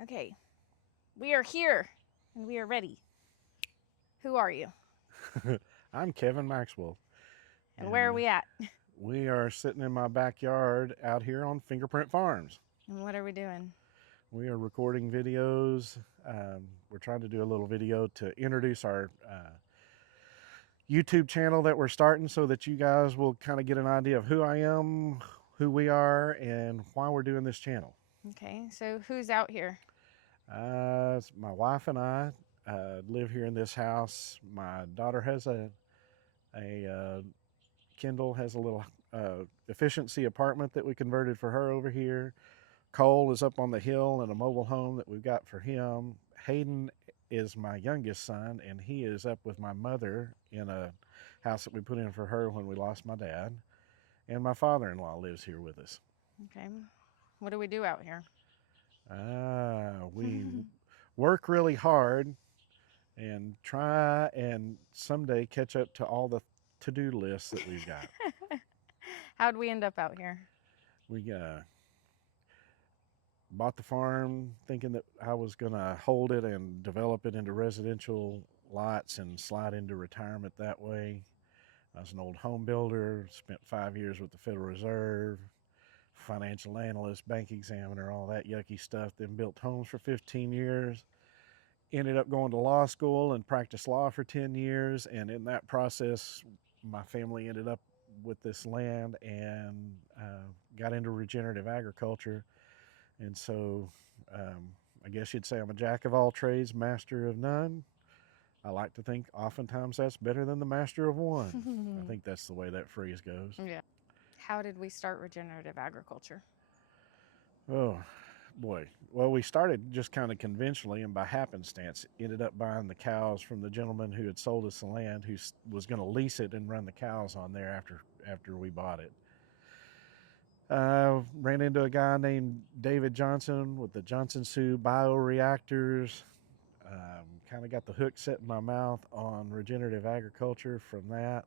Okay, we are here and we are ready. Who are you? I'm Kevin Maxwell, And where are and we at? we are sitting in my backyard out here on Fingerprint Farms. And what are we doing? We are recording videos. We're trying to do a little video to introduce our YouTube channel that we're starting so that you guys will kind of get an idea of who I am, who we are, and why we're doing this channel. Okay, so who's out here? My wife and I live here in this house. My daughter has a Kendall has a little efficiency apartment that we converted for her over here. Cole is up on the hill in a mobile home that we've got for him. Hayden is my youngest son, and he is up with my mother in a house that we put in for her when we lost my dad. And my father-in-law lives here with us. Okay, what do we do out here? We work really hard and try and someday catch up to all the to-do lists that we've got. How'd we end up out here? We bought the farm thinking that I was going to hold it and develop it into residential lots and slide into retirement that way. I was an old home builder, spent 5 years with the Federal Reserve, financial analyst, bank examiner, all that yucky stuff. Then built homes for 15 years. Ended up going to law school and practiced law for 10 years. And in that process, my family ended up with this land and got into regenerative agriculture. And so I guess you'd say I'm a jack of all trades, master of none. I like to think oftentimes that's better than the master of one. I think that's the way that phrase goes. Yeah. How did we start regenerative agriculture? Oh, boy. Well, we started just kind of conventionally and by happenstance ended up buying the cows from the gentleman who had sold us the land, who was going to lease it and run the cows on there after we bought it. Ran into a guy named David Johnson with the Johnson Sioux bioreactors. Kind of got the hook set in my mouth on regenerative agriculture from that.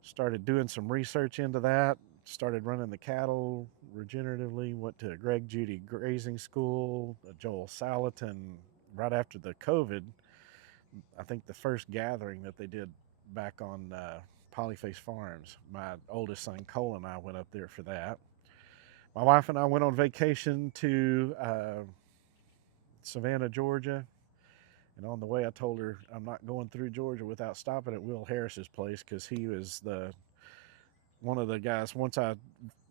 Started doing some research into that. Started running the cattle regeneratively. Went to Greg Judy Grazing School, Joel Salatin. Right after the COVID, I think the first gathering that they did back on Polyface Farms, my oldest son Cole and I went up there for that. My wife and I went on vacation to Savannah, Georgia. And on the way, I told her I'm not going through Georgia without stopping at Will Harris's place because he was one of the guys. Once I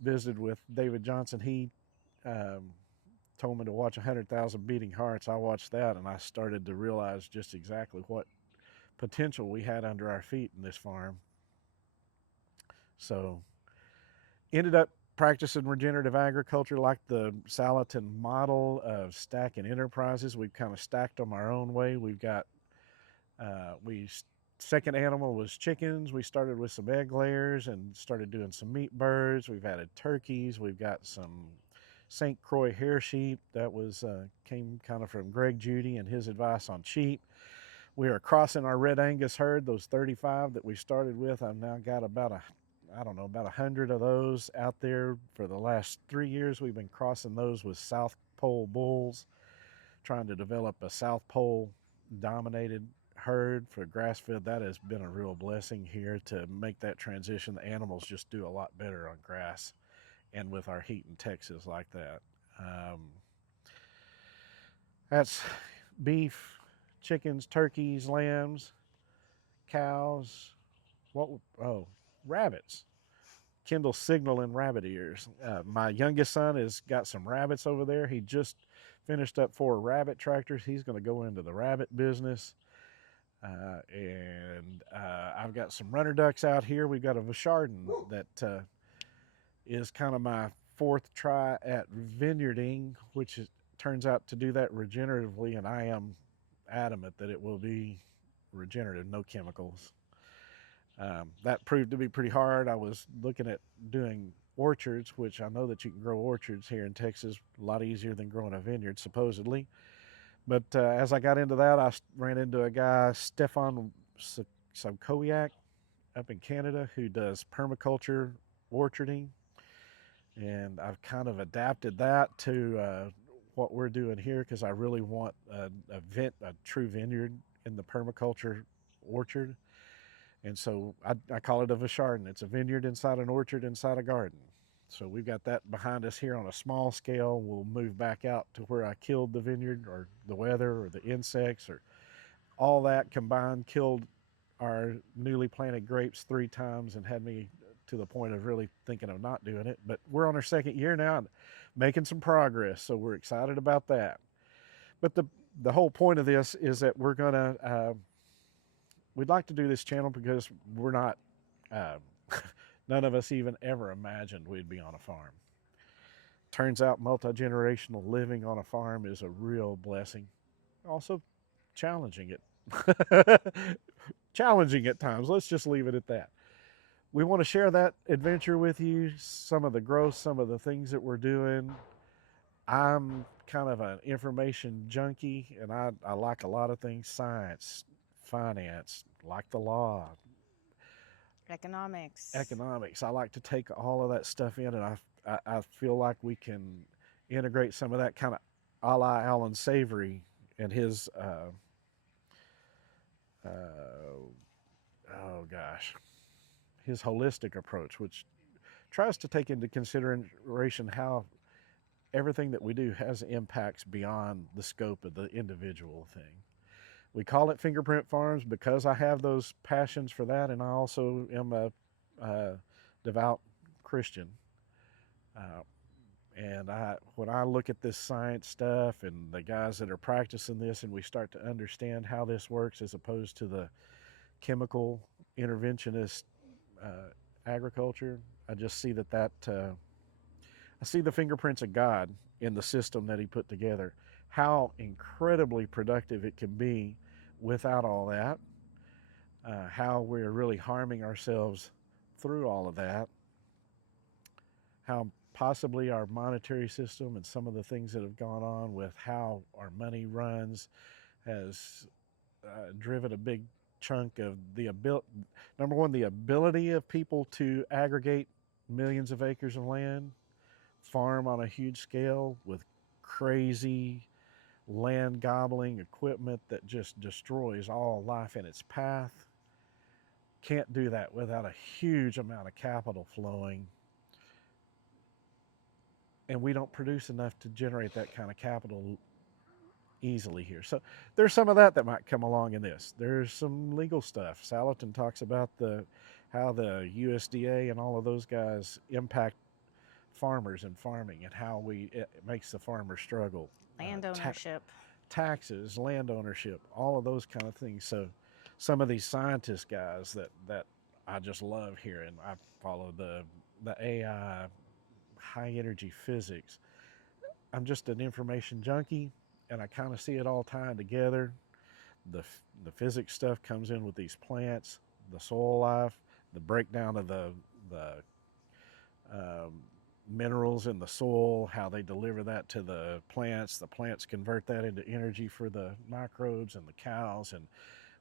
visited with David Johnson, he um, told me to watch 100,000 Beating Hearts. I watched that, and I started to realize just exactly what potential we had under our feet in this farm. So ended up practicing regenerative agriculture like the Salatin model of stacking enterprises. We've kind of stacked them our own way. We've got we second animal was chickens. We started with some egg layers and started doing some meat birds. We've added turkeys. We've got some St. Croix hair sheep that was came kind of from Greg Judy and his advice on sheep. We are crossing our Red Angus herd, those 35 that we started with. I've now got about about 100 of those out there. For the last 3 years, we've been crossing those with South Pole bulls, trying to develop a South Pole dominated herd for grass fed. That has been a real blessing here to make that transition. The animals just do a lot better on grass and with our heat in Texas like that. That's beef, chickens, turkeys, lambs, cows. What? Oh, rabbits. Kendall signaling rabbit ears. My youngest son has got some rabbits over there. He just finished up 4 rabbit tractors. He's going to go into the rabbit business. And I've got some runner ducks out here. We've got a Vachardon that is kind of my fourth try at vineyarding, which turns out to do that regeneratively. And I am adamant that it will be regenerative, no chemicals. That proved to be pretty hard. I was looking at doing orchards, which I know that you can grow orchards here in Texas a lot easier than growing a vineyard, supposedly. But as I got into that, I ran into a guy, Stefan Sobkowiak, up in Canada, who does permaculture orcharding. And I've kind of adapted that to what we're doing here because I really want a true vineyard in the permaculture orchard. And so I call it a Vicharden. It's a vineyard inside an orchard inside a garden. So we've got that behind us here on a small scale. We'll move back out to where I killed the vineyard, or the weather or the insects or all that combined killed our newly planted grapes 3 times and had me to the point of really thinking of not doing it. But we're on our second year now and making some progress. So we're excited about that. But the whole point of this is that we're going to, we'd like to do this channel because we're not, uh, none of us even ever imagined we'd be on a farm. Turns out multi-generational living on a farm is a real blessing. Also challenging it. Challenging at times. Let's just leave it at that. We want to share that adventure with you, some of the growth, some of the things that we're doing. I'm kind of an information junkie, and I like a lot of things: science, finance, like the law, Economics. economics. I like to take all of that stuff in, and I feel like we can integrate some of that kind of a la Alan Savory and his, oh gosh, his holistic approach, which tries to take into consideration how everything that we do has impacts beyond the scope of the individual thing. We call it Fingerprint Farms because I have those passions for that, and I also am a devout Christian. Uh, and when I look at this science stuff and the guys that are practicing this, and we start to understand how this works as opposed to the chemical interventionist agriculture, I just see I see the fingerprints of God in the system that He put together. How incredibly productive it can be without all that. How we're really harming ourselves through all of that. How possibly our monetary system and some of the things that have gone on with how our money runs has driven a big chunk of the ability. Number one, the ability of people to aggregate millions of acres of land, farm on a huge scale with crazy land gobbling equipment that just destroys all life in its path. Can't do that without a huge amount of capital flowing. And we don't produce enough to generate that kind of capital easily here. So there's some of that might come along in this. There's some legal stuff. Salatin talks about how the USDA and all of those guys impact farmers and farming and how it makes the farmer struggle. Land ownership. Taxes, land ownership, all of those kind of things. So some of these scientist guys that I just love hearing. I follow the AI, high energy physics. I'm just an information junkie, and I kind of see it all tying together. The physics stuff comes in with these plants, the soil life, the breakdown of the minerals in the soil, how they deliver that to the plants convert that into energy for the microbes and the cows, and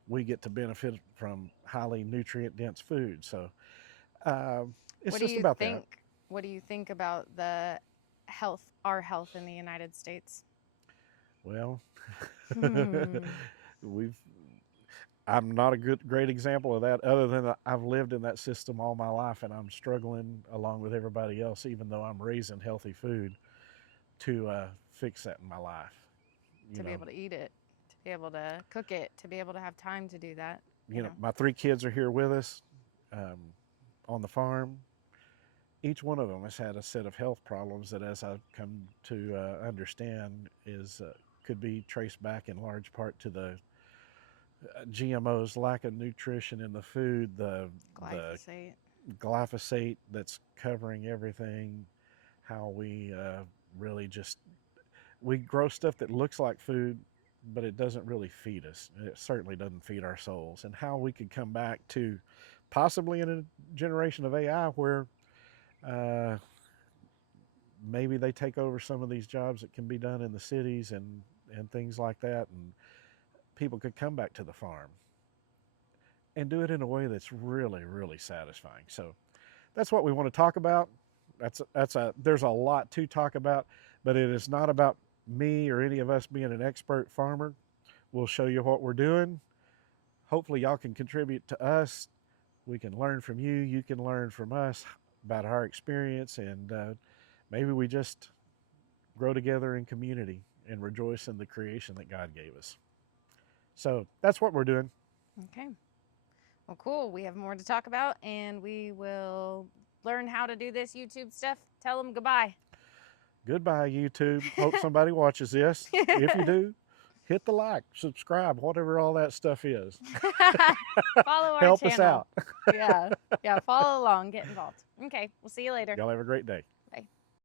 we get to benefit from highly nutrient dense food. So it's just about that. What do you think about our health in the United States? Well, I'm not a great example of that, other than I've lived in that system all my life, and I'm struggling along with everybody else, even though I'm raising healthy food, to fix that in my life. To be able to eat it, to be able to cook it, to be able to have time to do that. You know, my 3 kids are here with us on the farm. Each one of them has had a set of health problems that, as I've come to understand, could be traced back in large part to the GMOs, lack of nutrition in the food, the glyphosate that's covering everything, how we really we grow stuff that looks like food, but it doesn't really feed us. It certainly doesn't feed our souls. And how we could come back to possibly in a generation of AI where maybe they take over some of these jobs that can be done in the cities and things like that, and people could come back to the farm and do it in a way that's really, really satisfying. So that's what we want to talk about. There's a lot to talk about, but it is not about me or any of us being an expert farmer. We'll show you what we're doing. Hopefully y'all can contribute to us. We can learn from you. You can learn from us about our experience, and maybe we just grow together in community and rejoice in the creation that God gave us. So that's what we're doing. Okay. Well, cool. We have more to talk about, and we will learn how to do this YouTube stuff. Tell them goodbye. Goodbye, YouTube. Hope somebody watches this. If you do, hit the like, subscribe, whatever all that stuff is. Follow our Help channel. us out. Yeah. Follow along. Get involved. Okay. We'll see you later. Y'all have a great day.